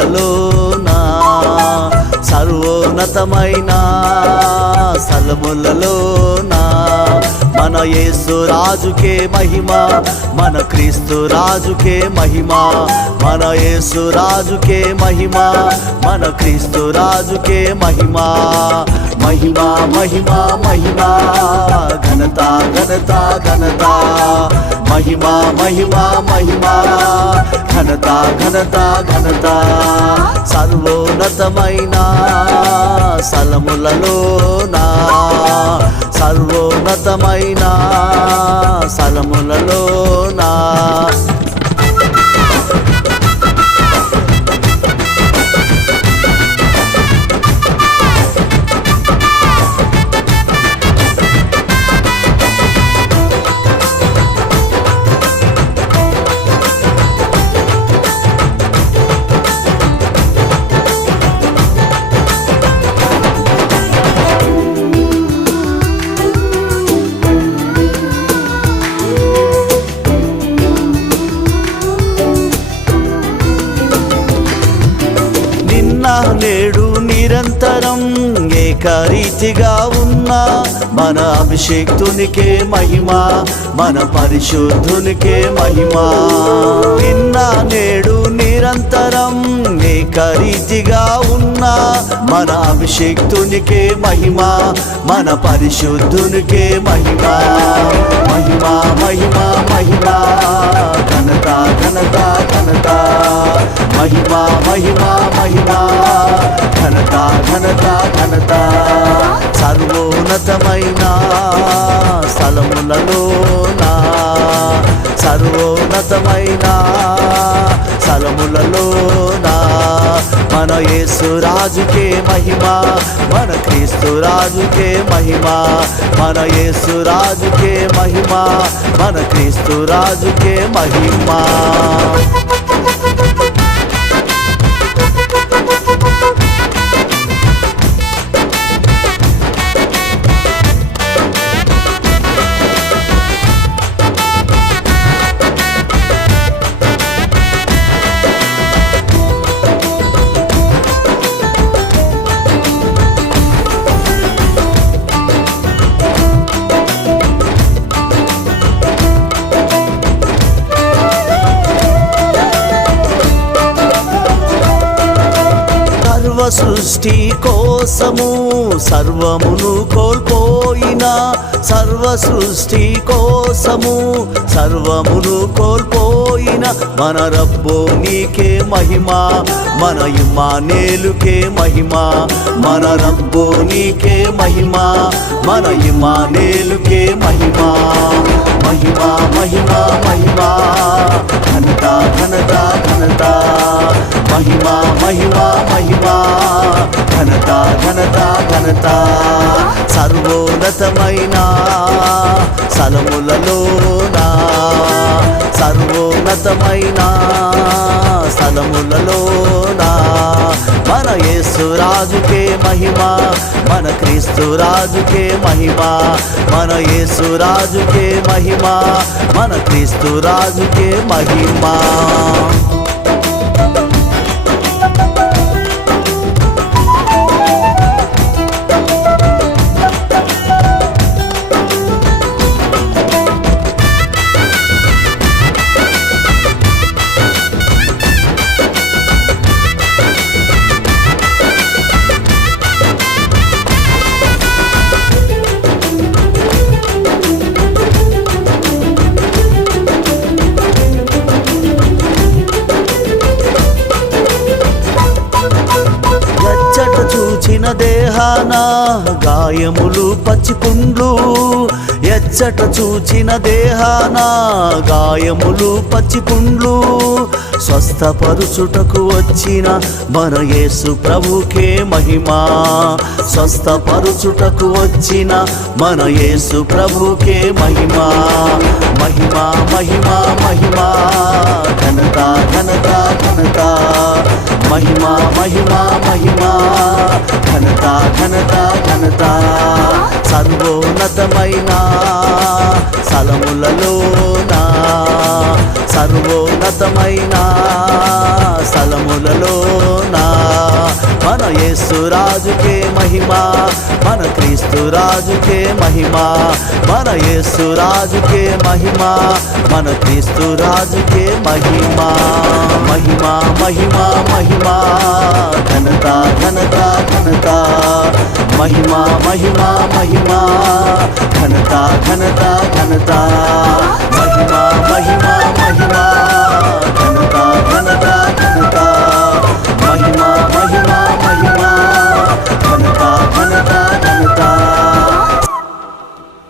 స్థలములలోనా సర్వోన్నతమైన స్థలములలోనా మన యేసు రాజుకే మహిమ, మన క్రీస్తు రాజుకే మహిమ, మన యేసు రాజుకే మహిమ, మన క్రీస్తు రాజుకే మహిమ. మహిమ మహిమ మహిమ ఘనత ఘనత ఘనత మహిమ మహిమ మహిమ ఘనత ఘనత ఘనత సర్వోన్నతమైన స్థలములలోనా సర్వోన్నతమైన స్థలములలోనా నేడు నిరంతరం ఏకరీతిగా ఉన్న మన అభిషేక్తునికే మహిమ, మన పరిశుద్ధునికే మహిమ. నిన్న నేడు నిరంతరం ఏకరీతిగా ఉన్న మన అభిషేక్తునికే మహిమ, మన పరిశుద్ధునికే మహిమ. మహిమ మహిమ మహిమ ఘనత ఘనత ఘనత మహిమ మహిమ మహిమ ఘనత ఘనత ఘనత సర్వోన్నతమైన స్థలములలోనా సర్వోన్నతమైన స్థలములలోనా మన యేసు రాజుకే మహిమ, మన క్రీస్తు రాజుకే మహిమ, మన యేసు రాజుకే మహిమ, మన క్రీస్తు రాజుకే మహిమ. సృష్టి కోసము సర్వమును కోల్పోయిన, సర్వ సృష్టి కోసము సర్వమును కోల్పోయిన మన రబ్బో నీకే మహిమ, మన ఇమ్మానేలుకే మహిమ, మన రబ్బో నీకే మహిమ, మన ఇమ్మానేలుకే మహిమ. మహిమ మహిమ మహిమ ఘనత ఘనత ఘనత మహిమ మహిమ మహిమ ఘనత ఘనత ఘనత సర్వోన్నతమైన స్థలములలోనా సర్వోన్నతమైన స్థలములలోనా మన యేసు రాజుకే మహిమ, మన క్రీస్తు రాజుకే మహిమ, మన యేసు రాజుకే మహిమ, మన క్రీస్తు రాజుకే మహిమ. చూచిన దేహాన గాయములు పచ్చిపుండ్లు, ఎచ్చట చూచిన దేహాన గాయములు పచ్చిపుండ్లు, స్వస్థపరుచుటకు వచ్చిన మన యేసు ప్రభుకే మహిమ, స్వస్థపరుచుటకు వచ్చిన మన యేసు ప్రభుకే మహిమ. మహిమ మహిమ మహిమ ఘనత ఘనత ఘనత మహిమ మహిమ మహిమ ఘనత ఘనత ఘనత సర్వోన్నతమైన స్థలములలోనా సర్వోన్నతమైన స్థలములలోనా మన యేసు రాజుకే మహిమ, మన క్రీస్తు రాజుకే మహిమ, మన యేసు రాజుకే మహిమ, మన క్రీస్తు రాజుకే మహిమ. మహిమ మహిమ మహిమ ఘనత ఘనత ఘనత మహిమ మహిమ మహిమ ఘనత ఘనత ఘనత మహిమ మహిమ మహిమ ఘనత